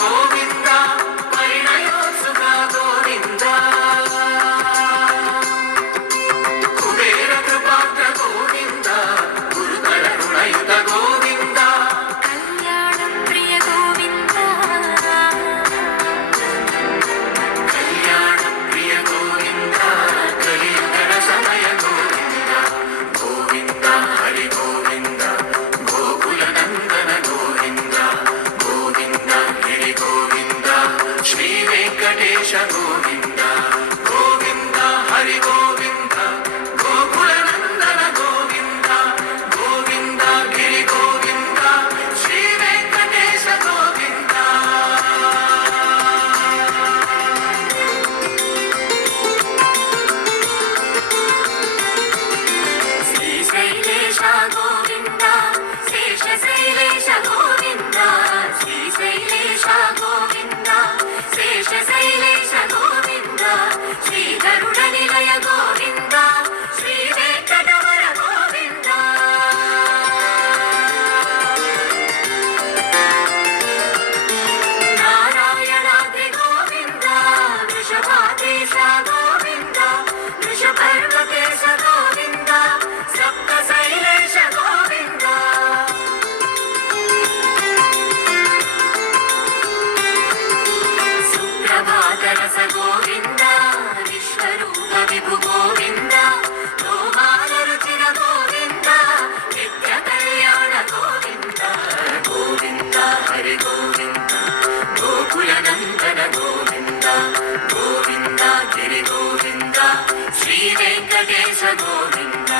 గోవింద పరిణయోత్సుక గోవింద కుబేర కృపాత్ర గోవింద గురుతర రుణయుత గోవింద కళ్యాణం ప్రియ గోవింద కళ్యాణం ప్రియ గోవింద కలియుగ సమయ గోవింద గోవింద హరి గోవింద గోకుల నందన గోవింద గోవింద గిరి గోవింద శ్రీ వెంకటేశ గోవింద గోవింద హరి గోవింద గోకుల నందన గోవింద గోవింద గిరి గోవింద శ్రీ వెంకటేశ గోవింద శ్రీశైలేశ గోవింద శేషశైలేశ గోవింద శ్రీశైలేశ గోవింద శేషశైలేశ గోవింద శ్రీధరుడ నిలయ గోవింద శ్రీ వెంకటవర గోవింద నారాయణాద్రి గోవింద వృషభాద్రీశ గోవింద వృషపర్వతేశ గోవింద సప్త శైలేశ గోవింద సుప్రభాతరస గోవింద విశ్వరూప విభు గోవింద గోపాల రుచిర గోవింద నిత్య కళ్యాణ గోవింద గోవింద హరి గోవింద గోకుల నందన గోవింద గోవింద గిరి గోవింద శ్రీ వెంకటేశ గోవింద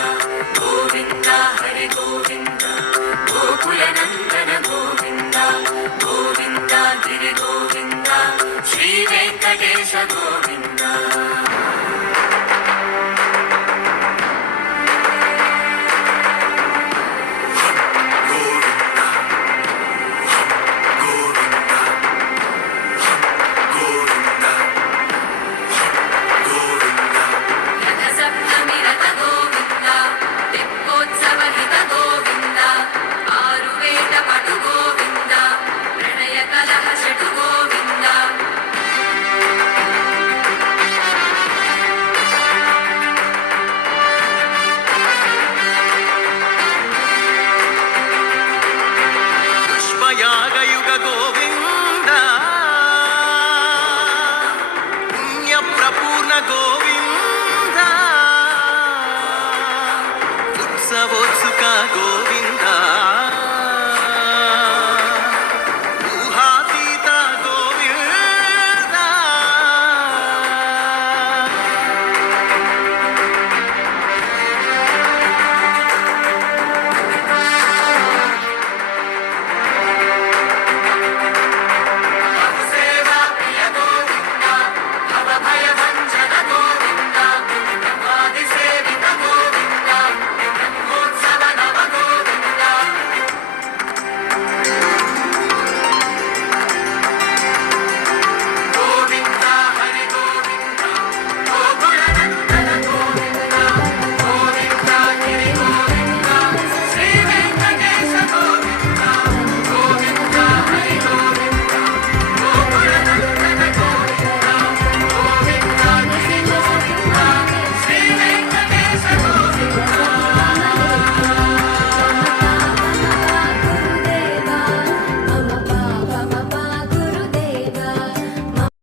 గోవింద హరి గోవింద గోకుల నందన గోవింద గోవింద గిరి గోవింద శ్రీ వెంకటేశ గోవింద